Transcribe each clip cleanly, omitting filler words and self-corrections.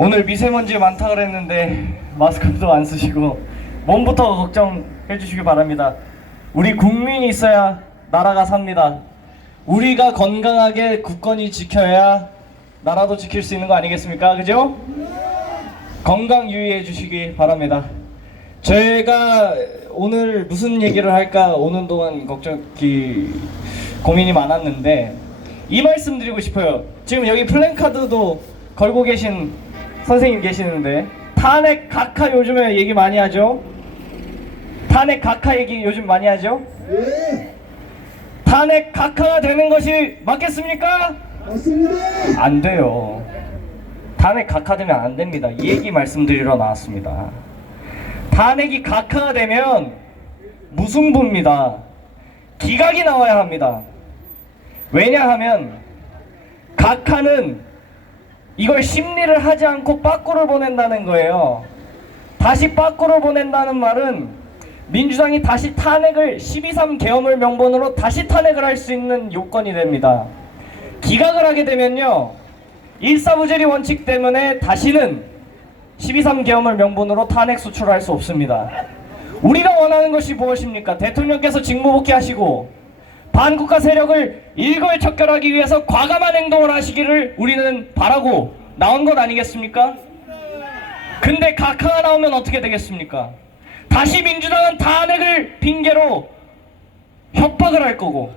오늘 미세먼지 많다 그랬는데 마스크도 안 쓰시고 몸부터 걱정해 주시기 바랍니다. 우리 국민이 있어야 나라가 삽니다. 우리가 건강하게 국권이 지켜야 나라도 지킬 수 있는 거 아니겠습니까? 그죠? 건강 유의해 주시기 바랍니다. 저희가 오늘 무슨 얘기를 할까 오는 동안 고민이 많았는데 이 말씀 드리고 싶어요. 지금 여기 플랜카드도 걸고 계신 선생님 계시는데 탄핵 각하 요즘에 얘기 많이 하죠? 탄핵 각하 얘기 요즘 많이 하죠? 네, 탄핵 각하가 되는 것이 맞겠습니까? 맞습니다. 안 돼요. 탄핵 각하되면 안 됩니다. 이 얘기 말씀드리러 나왔습니다. 탄핵이 각하가 되면 무승부입니다. 기각이 나와야 합니다. 왜냐하면 각하는 이걸 심리를 하지 않고 빠꾸를 보낸다는 거예요. 다시 빠꾸를 보낸다는 말은 민주당이 다시 탄핵을 12.3 계엄을 명분으로 다시 탄핵을 할 수 있는 요건이 됩니다. 기각을 하게 되면요, 일사부재리 원칙 때문에 다시는 12.3 계엄을 명분으로 탄핵 소추를 수 없습니다. 우리가 원하는 것이 무엇입니까? 대통령께서 직무복귀하시고 반국가 세력을 일거에 척결하기 위해서 과감한 행동을 하시기를 우리는 바라고 나온 것 아니겠습니까? 근데 각하가 나오면 어떻게 되겠습니까? 다시 민주당은 탄핵을 핑계로 협박을 할 거고,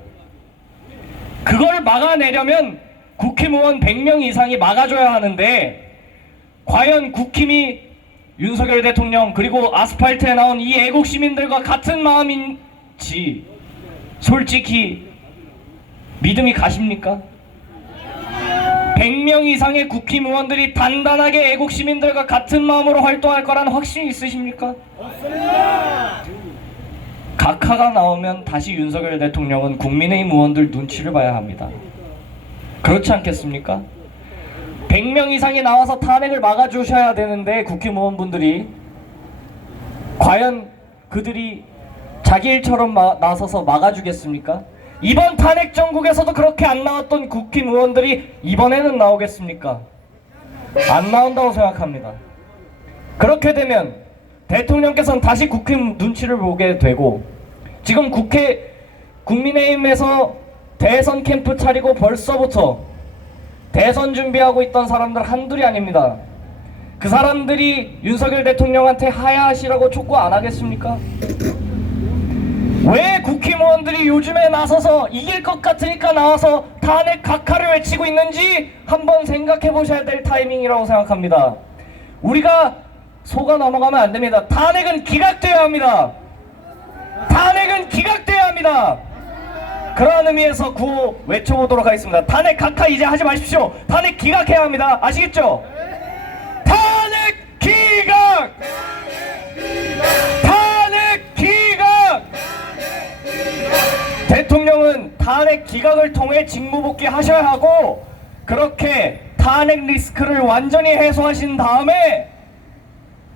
그걸 막아내려면 국힘의원 100명 이상이 막아줘야 하는데 과연 국힘이 윤석열 대통령 그리고 아스팔트에 나온 이 애국 시민들과 같은 마음인지 솔직히 믿음이 가십니까? 100명 이상의 국힘 의원들이 단단하게 애국 시민들과 같은 마음으로 활동할 거라는 확신이 있으십니까? 없습니다. 각하가 나오면 다시 윤석열 대통령은 국민의힘 의원들 눈치를 봐야 합니다. 그렇지 않겠습니까? 100명 이상이 나와서 탄핵을 막아주셔야 되는데 국힘 의원분들이 과연 그들이 자기 일처럼 나서서 막아주겠습니까? 이번 탄핵 정국에서도 그렇게 안 나왔던 국힘 의원들이 이번에는 나오겠습니까? 안 나온다고 생각합니다. 그렇게 되면 대통령께서는 다시 국힘 눈치를 보게 되고, 지금 국민의힘에서 대선 캠프 차리고 벌써부터 대선 준비하고 있던 사람들 한둘이 아닙니다. 그 사람들이 윤석열 대통령한테 하야하시라고 촉구 안 하겠습니까? 왜 국힘의원들이 요즘에 나서서 이길 것 같으니까 나와서 탄핵 각하를 외치고 있는지 한번 생각해 보셔야 될 타이밍이라고 생각합니다. 우리가 속아 넘어가면 안 됩니다. 탄핵은 기각돼야 합니다. 탄핵은 기각돼야 합니다. 그러한 의미에서 구호 외쳐보도록 하겠습니다. 탄핵 각하 이제 하지 마십시오. 탄핵 기각해야 합니다. 아시겠죠? 탄핵 기각! 탄핵 기각! 대통령은 탄핵 기각을 통해 직무복귀 하셔야 하고, 그렇게 탄핵 리스크를 완전히 해소하신 다음에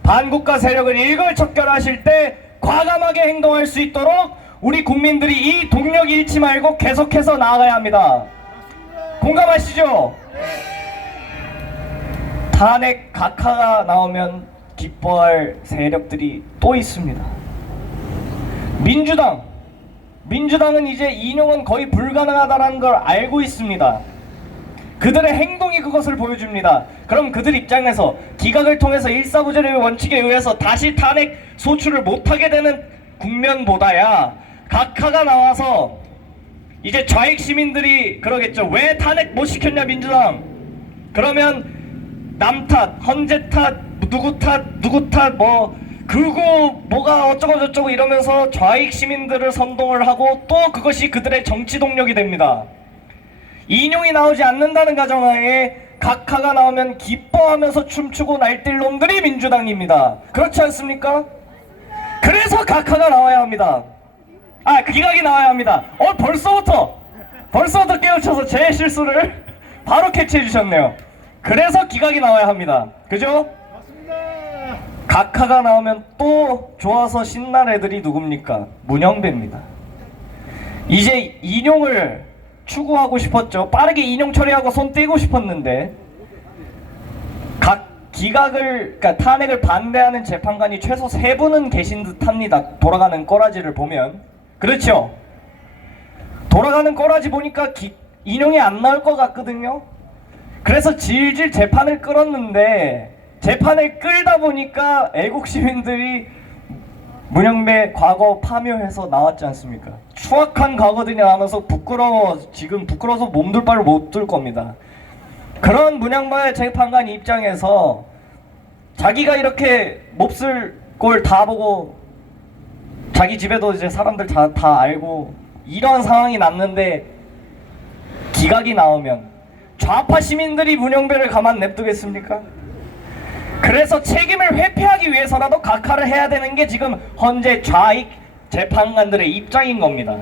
반국가 세력을 일거척결하실 때 과감하게 행동할 수 있도록 우리 국민들이 이 동력 잃지 말고 계속해서 나아가야 합니다. 공감하시죠? 탄핵 각하가 나오면 기뻐할 세력들이 또 있습니다. 민주당은 이제 인용은 거의 불가능하다는 걸 알고 있습니다. 그들의 행동이 그것을 보여줍니다. 그럼 그들 입장에서 기각을 통해서 일사부재의 원칙에 의해서 다시 탄핵 소추를 못하게 되는 국면보다야 각하가 나와서 이제 좌익 시민들이 그러겠죠. 왜 탄핵 못 시켰냐 민주당. 그러면 남 탓, 헌재 탓, 누구 탓 뭐 그거 뭐가 어쩌고 저쩌고 이러면서 좌익 시민들을 선동을 하고 또 그것이 그들의 정치 동력이 됩니다. 인용이 나오지 않는다는 가정하에 각하가 나오면 기뻐하면서 춤추고 날뛸 놈들이 민주당입니다. 그렇지 않습니까? 그래서 각하가 나와야 합니다. 기각이 나와야 합니다. 벌써부터 깨우쳐서 제 실수를 바로 캐치해 주셨네요. 그래서 기각이 나와야 합니다. 그죠? 각하가 나오면 또 좋아서 신날 애들이 누굽니까? 문영배입니다. 이제 인용을 추구하고 싶었죠. 빠르게 인용 처리하고 손 떼고 싶었는데 그러니까 탄핵을 반대하는 재판관이 최소 3분은 계신 듯합니다. 돌아가는 꼬라지를 보면. 그렇죠? 돌아가는 꼬라지 보니까 인용이 안 나올 것 같거든요. 그래서 질질 재판을 끌었는데 재판을 끌다 보니까 애국 시민들이 문영배 과거 파묘해서 나왔지 않습니까? 추악한 과거들이 나오면서 지금 부끄러워서 몸둘 바를 못 둘 겁니다. 그런 문영배 재판관 입장에서 자기가 이렇게 몹쓸 꼴 다 보고 자기 집에도 이제 사람들 다 알고 이런 상황이 났는데 기각이 나오면 좌파 시민들이 문영배를 가만 냅두겠습니까? 그래서 책임을 회피하기 위해서라도 각하를 해야 되는 게 지금 현재 좌익 재판관들의 입장인 겁니다.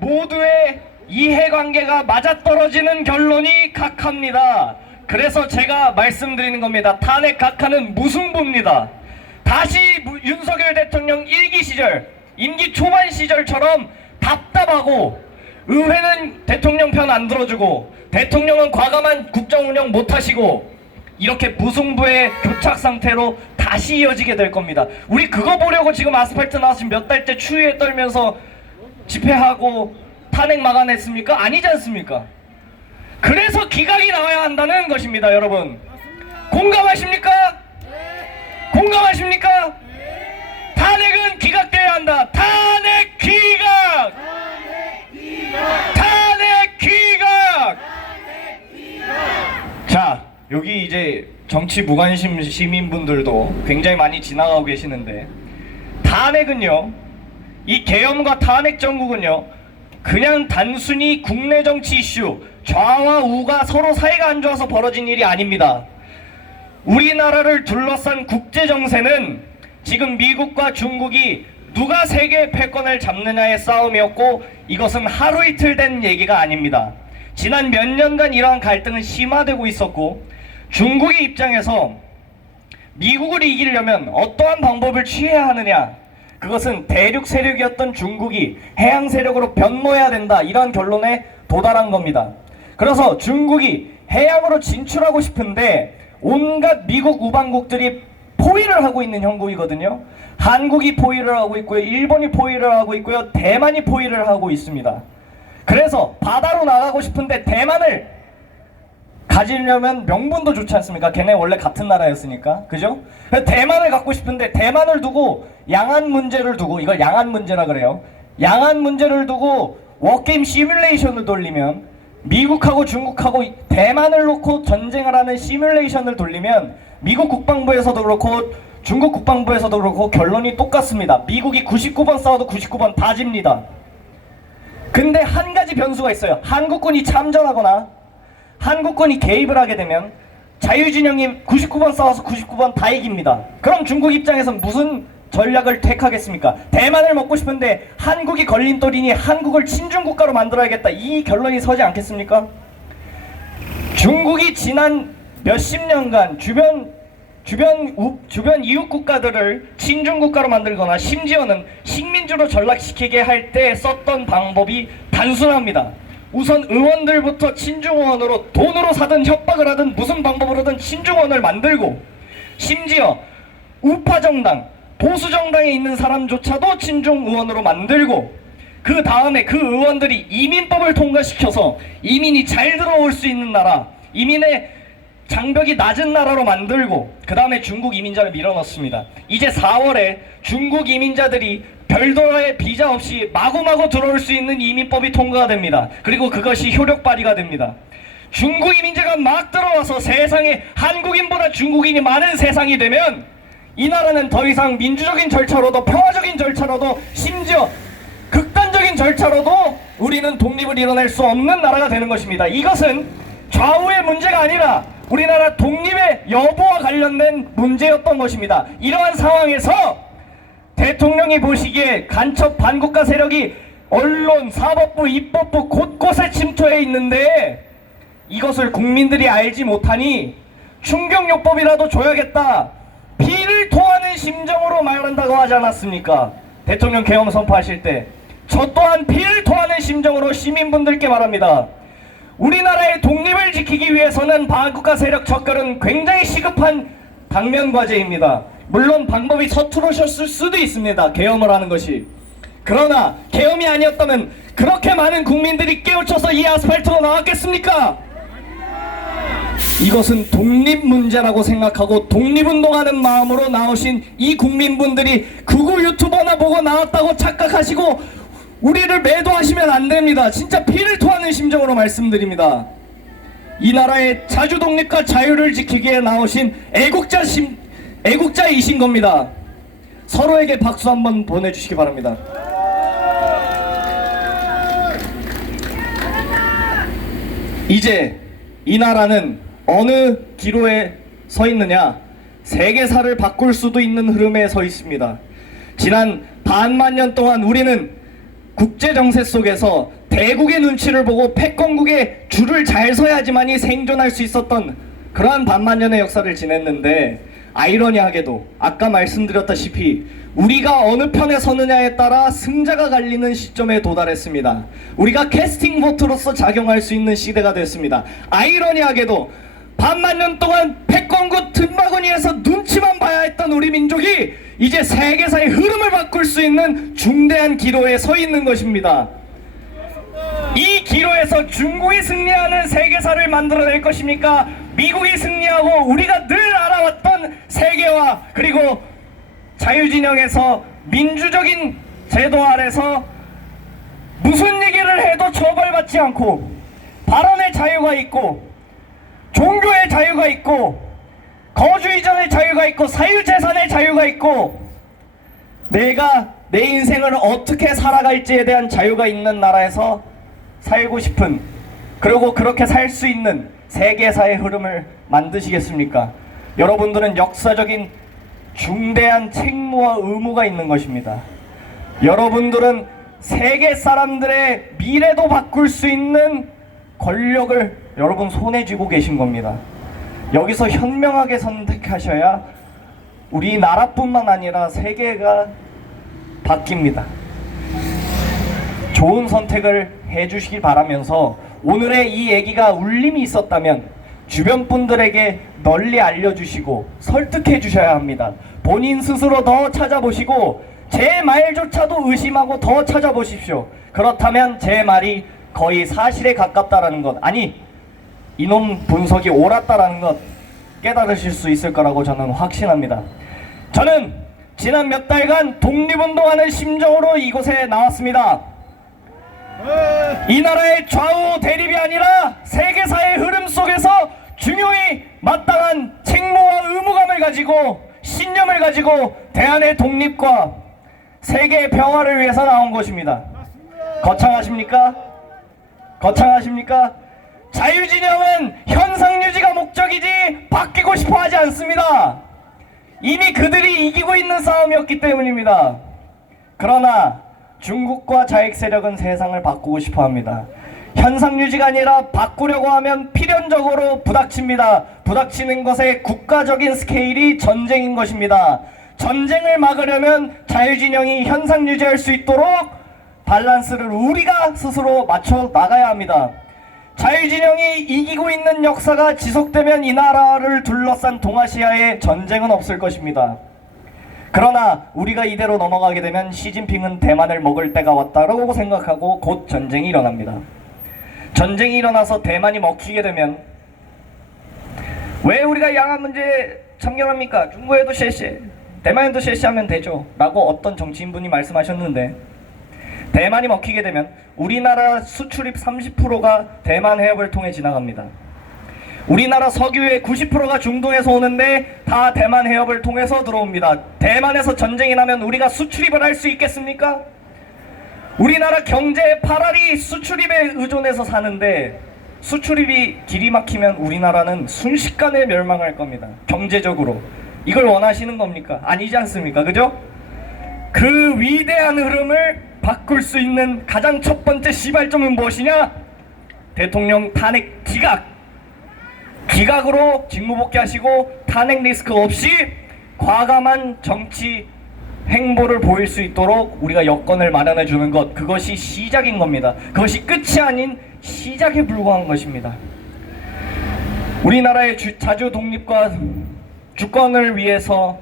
모두의 이해관계가 맞아떨어지는 결론이 각하입니다. 그래서 제가 말씀드리는 겁니다. 탄핵 각하는 무승부입니다. 다시 윤석열 대통령 1기 시절, 임기 초반 시절처럼 답답하고 의회는 대통령 편 안 들어주고 대통령은 과감한 국정 운영 못하시고 이렇게 무승부의 교착 상태로 다시 이어지게 될 겁니다. 우리 그거 보려고 지금 아스팔트 나와서 몇 달째 추위에 떨면서 집회하고 탄핵 막아냈습니까? 아니지 않습니까? 그래서 기각이 나와야 한다는 것입니다. 여러분 공감하십니까? 공감하십니까? 탄핵은 기각돼야 한다. 탄핵 기각! 탄핵 기각! 자, 여기 이제 정치 무관심 시민분들도 굉장히 많이 지나가고 계시는데 탄핵은요, 이 계엄과 탄핵 정국은요 그냥 단순히 국내 정치 이슈, 좌와 우가 서로 사이가 안 좋아서 벌어진 일이 아닙니다. 우리나라를 둘러싼 국제 정세는 지금 미국과 중국이 누가 세계 패권을 잡느냐의 싸움이었고 이것은 하루 이틀 된 얘기가 아닙니다. 지난 몇 년간 이러한 갈등은 심화되고 있었고 중국의 입장에서 미국을 이기려면 어떠한 방법을 취해야 하느냐, 그것은 대륙 세력이었던 중국이 해양 세력으로 변모해야 된다, 이런 결론에 도달한 겁니다. 그래서 중국이 해양으로 진출하고 싶은데 온갖 미국 우방국들이 포위를 하고 있는 형국이거든요. 한국이 포위를 하고 있고요, 일본이 포위를 하고 있고요, 대만이 포위를 하고 있습니다. 그래서 바다로 나가고 싶은데 대만을 가지려면 명분도 좋지 않습니까? 걔네 원래 같은 나라였으니까, 그죠? 대만을 갖고 싶은데 대만을 두고 양안 문제를 두고, 이걸 양안 문제라 그래요. 양안 문제를 두고 워게임 시뮬레이션을 돌리면, 미국하고 중국하고 대만을 놓고 전쟁을 하는 시뮬레이션을 돌리면 미국 국방부에서도 그렇고 중국 국방부에서도 그렇고 결론이 똑같습니다. 미국이 99번 싸워도 99번 다 집니다. 근데 한 가지 변수가 있어요. 한국군이 참전하거나 한국군이 개입을 하게 되면 자유진영이 99번 싸워서 99번 다 이깁니다. 그럼 중국 입장에선 무슨 전략을 택하겠습니까? 대만을 먹고 싶은데 한국이 걸림돌이니 한국을 친중국가로 만들어야겠다, 이 결론이 서지 않겠습니까? 중국이 지난 몇십 년간 주변 이웃 국가들을 친중국가로 만들거나 심지어는 식민지로 전락시키게 할 때 썼던 방법이 단순합니다. 우선 의원들부터 친중의원으로 돈으로 사든 협박을 하든 무슨 방법으로든 친중의원을 만들고, 심지어 우파 정당, 보수 정당에 있는 사람조차도 친중 의원으로 만들고, 그 다음에 그 의원들이 이민법을 통과시켜서 이민이 잘 들어올 수 있는 나라, 이민의 장벽이 낮은 나라로 만들고, 그 다음에 중국 이민자를 밀어넣습니다. 이제 4월에 중국 이민자들이 별도의 비자 없이 마구마구 들어올 수 있는 이민법이 통과가 됩니다. 그리고 그것이 효력 발휘가 됩니다. 중국 이민자가 막 들어와서 세상에 한국인보다 중국인이 많은 세상이 되면 이 나라는 더 이상 민주적인 절차로도 평화적인 절차로도 심지어 극단적인 절차로도 우리는 독립을 이뤄낼 수 없는 나라가 되는 것입니다. 이것은 좌우의 문제가 아니라 우리나라 독립의 여부와 관련된 문제였던 것입니다. 이러한 상황에서 대통령이 보시기에 간첩 반국가 세력이 언론, 사법부, 입법부 곳곳에 침투해 있는데 이것을 국민들이 알지 못하니 충격요법이라도 줘야겠다, 피를 토하는 심정으로 말한다고 하지 않았습니까? 대통령 계엄 선포하실 때 저 또한 피를 토하는 심정으로 시민분들께 말합니다. 우리나라의 독립을 지키기 위해서는 반국가 세력 척결은 굉장히 시급한 당면 과제입니다. 물론 방법이 서투르셨을 수도 있습니다. 계엄을 하는 것이. 그러나 계엄이 아니었다면 그렇게 많은 국민들이 깨우쳐서 이 아스팔트로 나왔겠습니까? 이것은 독립 문제라고 생각하고 독립운동하는 마음으로 나오신 이 국민분들이 극우 유튜버나 보고 나왔다고 착각하시고 우리를 매도하시면 안 됩니다. 진짜 피를 토하는 심정으로 말씀드립니다. 이 나라의 자주 독립과 자유를 지키기에 나오신 애국자이신 겁니다. 서로에게 박수 한번 보내주시기 바랍니다. 이제 이 나라는 어느 기로에 서 있느냐? 세계사를 바꿀 수도 있는 흐름에 서 있습니다. 지난 반만 년 동안 우리는 국제정세 속에서 대국의 눈치를 보고 패권국의 줄을 잘 서야지만이 생존할 수 있었던 그러한 반만 년의 역사를 지냈는데, 아이러니하게도 아까 말씀드렸다시피 우리가 어느 편에 서느냐에 따라 승자가 갈리는 시점에 도달했습니다. 우리가 캐스팅 보트로서 작용할 수 있는 시대가 됐습니다. 아이러니하게도 반만 년 동안 패권국 틈바구니에서 눈치만 봐야 했던 우리 민족이 이제 세계사의 흐름을 바꿀 수 있는 중대한 기로에 서 있는 것입니다. 이 기로에서 중국이 승리하는 세계사를 만들어낼 것입니까? 미국이 승리하고 우리가 늘 알아왔던 세계화, 그리고 자유진영에서 민주적인 제도 아래서 무슨 얘기를 해도 처벌받지 않고 발언의 자유가 있고 종교의 자유가 있고 거주 이전의 자유가 있고 사유재산의 자유가 있고 내가 내 인생을 어떻게 살아갈지에 대한 자유가 있는 나라에서 살고 싶은, 그리고 그렇게 살 수 있는 세계사의 흐름을 만드시겠습니까? 여러분들은 역사적인 중대한 책무와 의무가 있는 것입니다. 여러분들은 세계 사람들의 미래도 바꿀 수 있는 권력을 여러분 손에 쥐고 계신 겁니다. 여기서 현명하게 선택하셔야 우리나라뿐만 아니라 세계가 바뀝니다. 좋은 선택을 해주시길 바라면서, 오늘의 이 얘기가 울림이 있었다면 주변 분들에게 널리 알려주시고 설득해 주셔야 합니다. 본인 스스로 더 찾아보시고 제 말조차도 의심하고 더 찾아보십시오. 그렇다면 제 말이 거의 사실에 가깝다라는 것, 아니 이놈 분석이 옳았다라는 것 깨달으실 수 있을 거라고 저는 확신합니다. 저는 지난 몇 달간 독립운동하는 심정으로 이곳에 나왔습니다. 이 나라의 좌우 대립이 아니라 세계사의 흐름 속에서 중요히 마땅한 책무와 의무감을 가지고 신념을 가지고 대한의 독립과 세계의 평화를 위해서 나온 것입니다. 거창하십니까? 거창하십니까? 자유진영은 현상유지가 목적이지 바뀌고 싶어 하지 않습니다. 이미 그들이 이기고 있는 싸움이었기 때문입니다. 그러나 중국과 자익 세력은 세상을 바꾸고 싶어 합니다. 현상유지가 아니라 바꾸려고 하면 필연적으로 부닥칩니다. 부닥치는 것의 국가적인 스케일이 전쟁인 것입니다. 전쟁을 막으려면 자유진영이 현상유지할 수 있도록 밸런스를 우리가 스스로 맞춰 나가야 합니다. 자유진영이 이기고 있는 역사가 지속되면 이 나라를 둘러싼 동아시아에 전쟁은 없을 것입니다. 그러나 우리가 이대로 넘어가게 되면 시진핑은 대만을 먹을 때가 왔다라고 생각하고 곧 전쟁이 일어납니다. 전쟁이 일어나서 대만이 먹히게 되면 왜 우리가 양안 문제 참견합니까? 중국에도 쉐쉐, 대만에도 쉐쉐하면 되죠 라고 어떤 정치인분이 말씀하셨는데, 대만이 먹히게 되면 우리나라 수출입 30%가 대만 해협을 통해 지나갑니다. 우리나라 석유의 90%가 중동에서 오는데 다 대만 해협을 통해서 들어옵니다. 대만에서 전쟁이 나면 우리가 수출입을 할 수 있겠습니까? 우리나라 경제의 8알이 수출입에 의존해서 사는데 수출입이 길이 막히면 우리나라는 순식간에 멸망할 겁니다. 경제적으로. 이걸 원하시는 겁니까? 아니지 않습니까? 그죠? 그 위대한 흐름을 바꿀 수 있는 가장 첫 번째 시발점은 무엇이냐? 대통령 탄핵 기각으로 직무복귀하시고 탄핵 리스크 없이 과감한 정치 행보를 보일 수 있도록 우리가 여건을 마련해 주는 것, 그것이 시작인 겁니다. 그것이 끝이 아닌 시작에 불과한 것입니다. 우리나라의 자주 독립과 주권을 위해서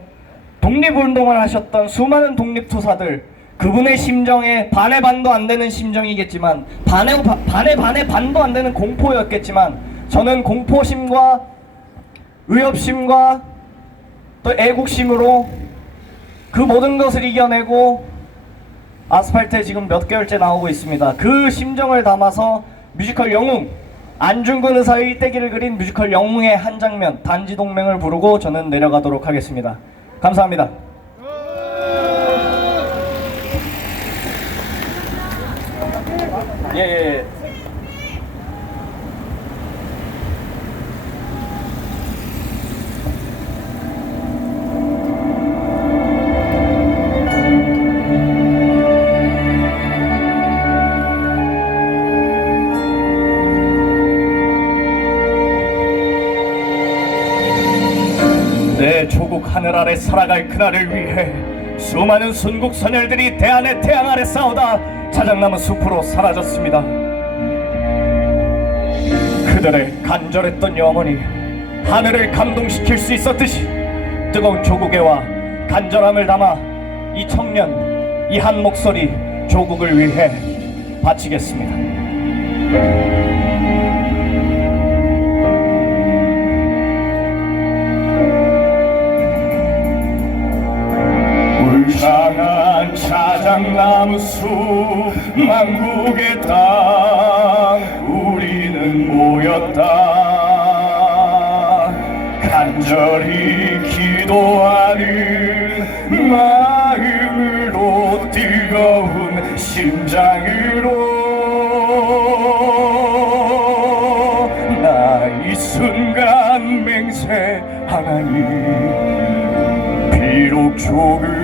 독립운동을 하셨던 수많은 독립투사들, 그분의 심정에 반의 반도 안 되는 심정이겠지만, 반의 반도 안 되는 공포였겠지만, 저는 공포심과 의협심과 또 애국심으로 그 모든 것을 이겨내고 아스팔트에 지금 몇 개월째 나오고 있습니다. 그 심정을 담아서 뮤지컬 영웅, 안중근 의사의 일대기를 그린 뮤지컬 영웅의 한 장면, 단지동맹을 부르고 저는 내려가도록 하겠습니다. 감사합니다. 예. 내 조국 하늘 아래 살아갈 그날을 위해 수많은 순국 선열들이 대한의 태양 아래 싸우다 자작나무 숲으로 사라졌습니다. 그들의 간절했던 영혼이 하늘을 감동시킬 수 있었듯이 뜨거운 조국애와 간절함을 담아 이 청년, 이 한 목소리 조국을 위해 바치겠습니다. 울창한 자작나무 숲 만국의 땅 우리는 모였다. 간절히 기도하는 마음으로 뜨거운 심장으로 나 이 순간 맹세하나니 비록 조그마하니라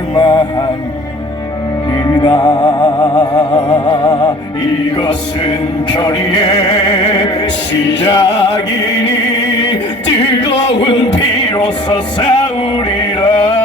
이것은 결의의 시작이니 뜨거운 피로써 싸우리라.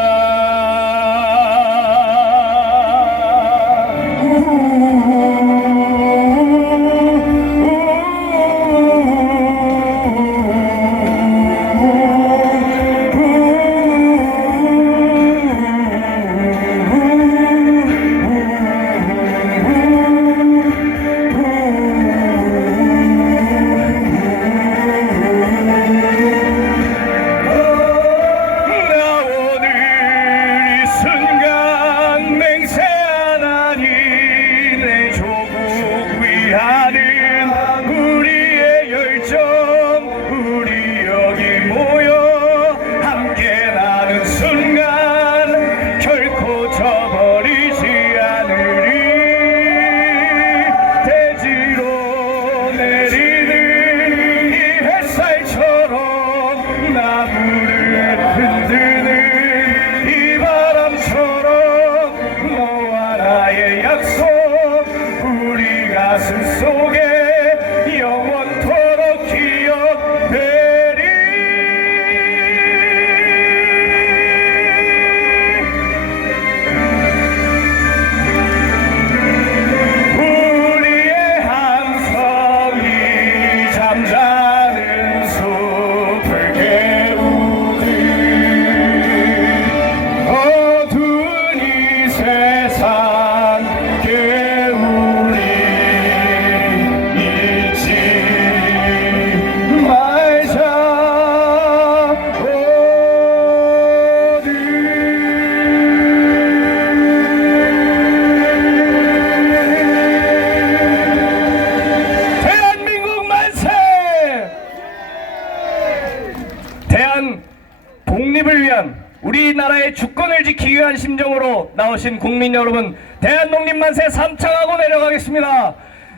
독립을 위한 우리나라의 주권을 지키기 위한 심정으로 나오신 국민 여러분, 대한독립 만세 삼창하고 내려가겠습니다.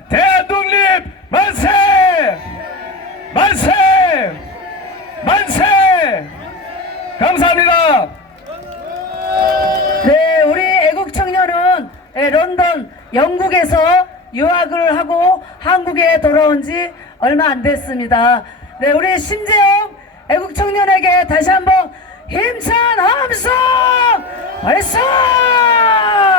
대한독립 만세! 만세! 만세! 감사합니다. 네, 우리 애국 청년은 런던, 영국에서 유학을 하고 한국에 돌아온 지 얼마 안 됐습니다. 네, 우리 심재영 애국 청년에게 다시 한번 힘찬 함성 발사!